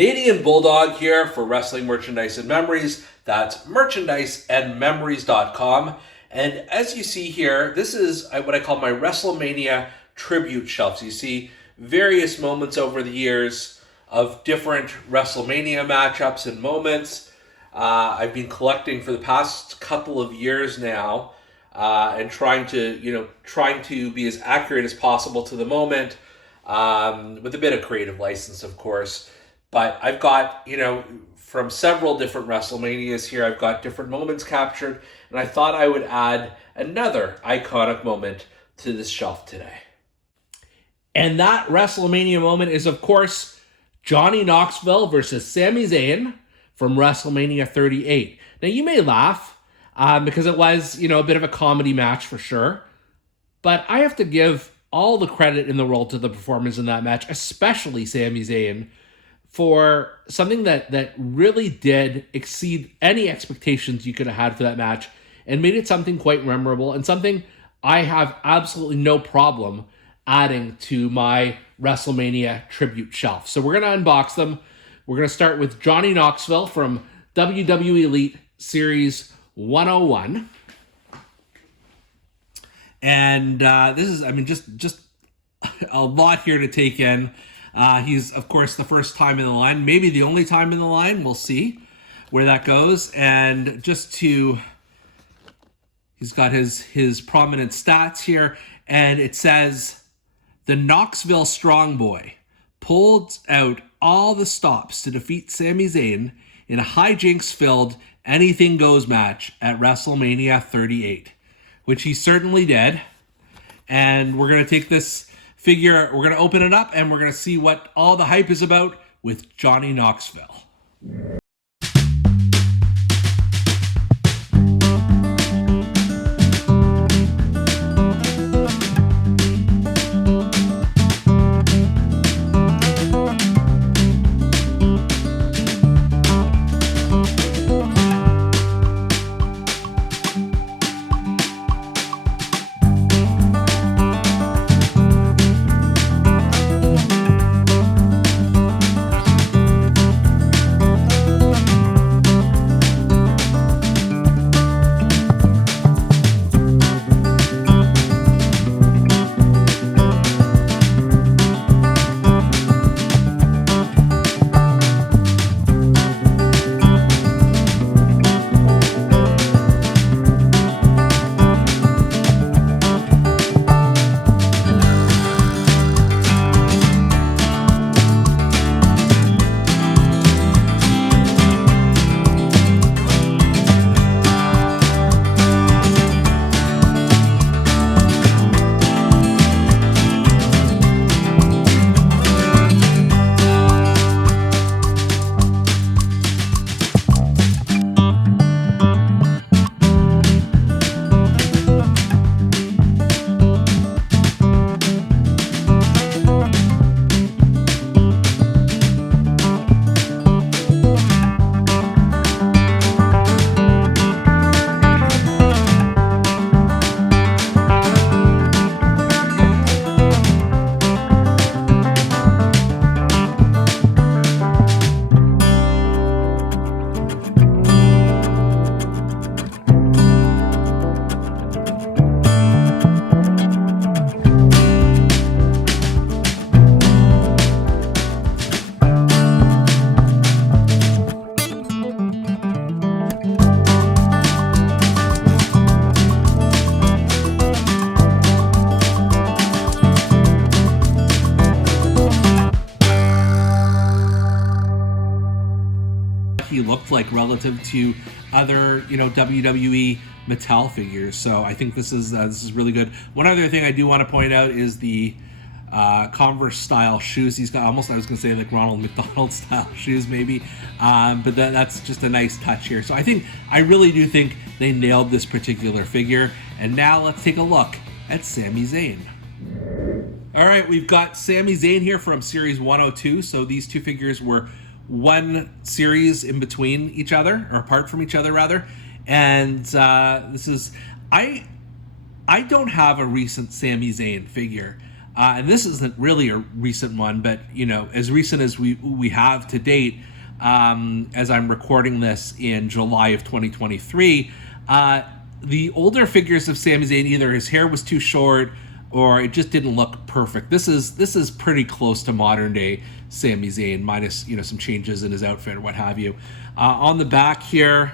Canadian Bulldog here for Wrestling Merchandise and Memories. That's merchandiseandmemories.com. And as you see here, this is what I call my WrestleMania tribute shelf. So you see various moments over the years of different WrestleMania matchups and moments. I've been collecting for the past couple of years now, and trying to be as accurate as possible to the moment, with a bit of creative license, of course. But I've got, from several different WrestleManias here, I've got different moments captured, and I thought I would add another iconic moment to this shelf today. And that WrestleMania moment is, of course, Johnny Knoxville versus Sami Zayn from WrestleMania 38. Now, you may laugh, because it was, a bit of a comedy match for sure, but I have to give all the credit in the world to the performers in that match, especially Sami Zayn, for something that really did exceed any expectations you could have had for that match and made it something quite memorable and something I have absolutely no problem adding to my WrestleMania tribute shelf. So we're going to unbox them. We're going to start with Johnny Knoxville from WWE Elite Series 101. And this is, just a lot here to take in. He's, of course, the first time in the line, maybe the only time in the line. We'll see where that goes. And he's got his prominent stats here. And it says, the Knoxville Strong Boy pulled out all the stops to defeat Sami Zayn in a hijinks-filled anything goes match at WrestleMania 38, which he certainly did. And we're going to take this figure, we're going to open it up, and we're going to see what all the hype is about with Johnny Knoxville. He looked like relative to other, WWE Mattel figures. So I think this is really good. One other thing I do want to point out is the Converse style shoes. He's got almost, I was going to say like Ronald McDonald style shoes maybe, but that's just a nice touch here. So I really do think they nailed this particular figure. And now let's take a look at Sami Zayn. All right, we've got Sami Zayn here from Series 102. So these two figures were one series in between each other, or apart from each other rather. And this is, I don't have a recent Sami Zayn figure. And this isn't really a recent one, but as recent as we have to date, as I'm recording this in July of 2023, the older figures of Sami Zayn, either his hair was too short or it just didn't look perfect. This is pretty close to modern day Sami Zayn, minus some changes in his outfit or what have you. On the back here,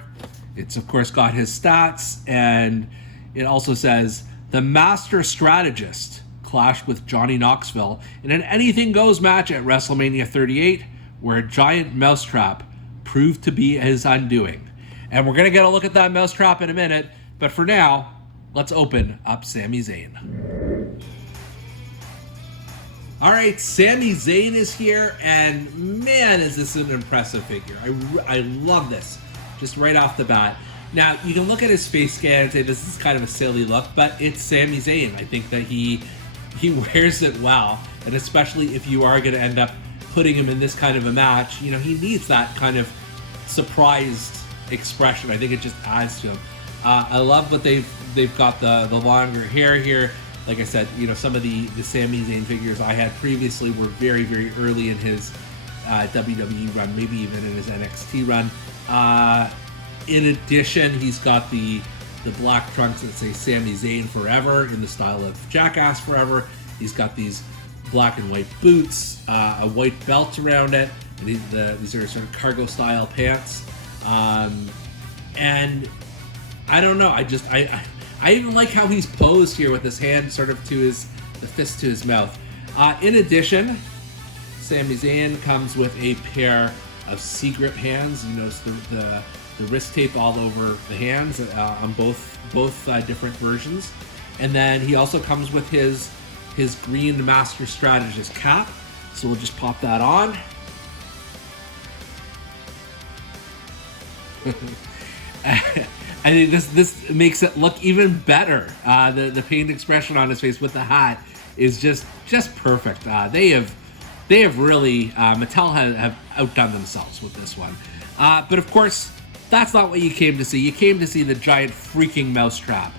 it's of course got his stats, and it also says the master strategist clashed with Johnny Knoxville in an anything goes match at WrestleMania 38, where a giant mousetrap proved to be his undoing. And we're gonna get a look at that mousetrap in a minute, but for now, let's open up Sami Zayn. All right, Sami Zayn is here, and man, is this an impressive figure. I love this, just right off the bat. Now, you can look at his face scan and say this is kind of a silly look, but it's Sami Zayn. I think that he wears it well, and especially if you are going to end up putting him in this kind of a match, he needs that kind of surprised expression. I think it just adds to him. I love what they've got the longer hair here. Like I said, some of the Sami Zayn figures I had previously were very, very early in his WWE run, maybe even in his NXT run. In addition, he's got the black trunks that say Sami Zayn Forever in the style of Jackass Forever. He's got these black and white boots, a white belt around it, and these are sort of cargo style pants. And I don't know, I even like how he's posed here with his hand sort of the fist to his mouth. In addition, Sami Zayn comes with a pair of sea grip hands. You notice the wrist tape all over the hands on both different versions. And then he also comes with his green Master Strategist cap. So we'll just pop that on. I think this makes it look even better. The pained expression on his face with the hat is just perfect. They have really Mattel have outdone themselves with this one. But of course, that's not what you came to see. You came to see the giant freaking mousetrap.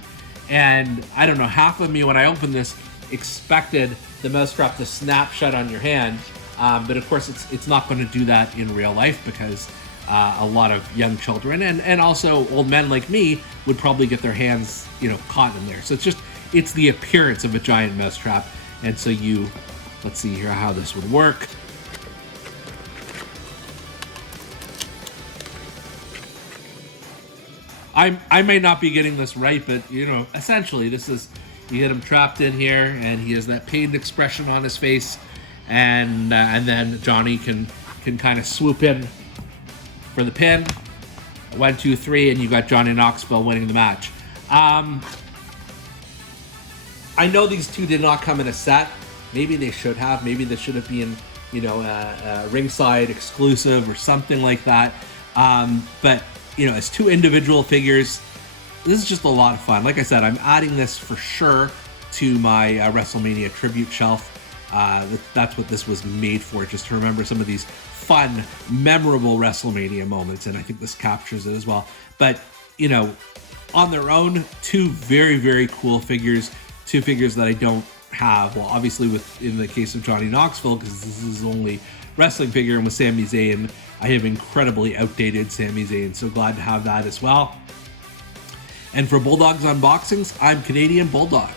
And I don't know, half of me when I opened this expected the mousetrap to snap shut on your hand. But of course, it's not going to do that in real life, because a lot of young children and also old men like me would probably get their hands, caught in there. So it's the appearance of a giant mousetrap. And so let's see here how this would work. I may not be getting this right, but essentially this is, you get him trapped in here and he has that pained expression on his face, and then Johnny can kind of swoop in for the pin. 1, 2, 3, and you got Johnny Knoxville winning the match. I know these two did not come in a set. Maybe they should have. Maybe this should have been, a ringside exclusive or something like that. But as two individual figures, this is just a lot of fun. Like I said, I'm adding this for sure to my WrestleMania tribute shelf. That's what this was made for, just to remember some of these fun, memorable WrestleMania moments, and I think this captures it as well. But, on their own, two very, very cool figures, two figures that I don't have. Well, obviously in the case of Johnny Knoxville, because this is his only wrestling figure, and with Sami Zayn, I have incredibly outdated Sami Zayn, so glad to have that as well. And for Bulldog's unboxings, I'm Canadian Bulldog.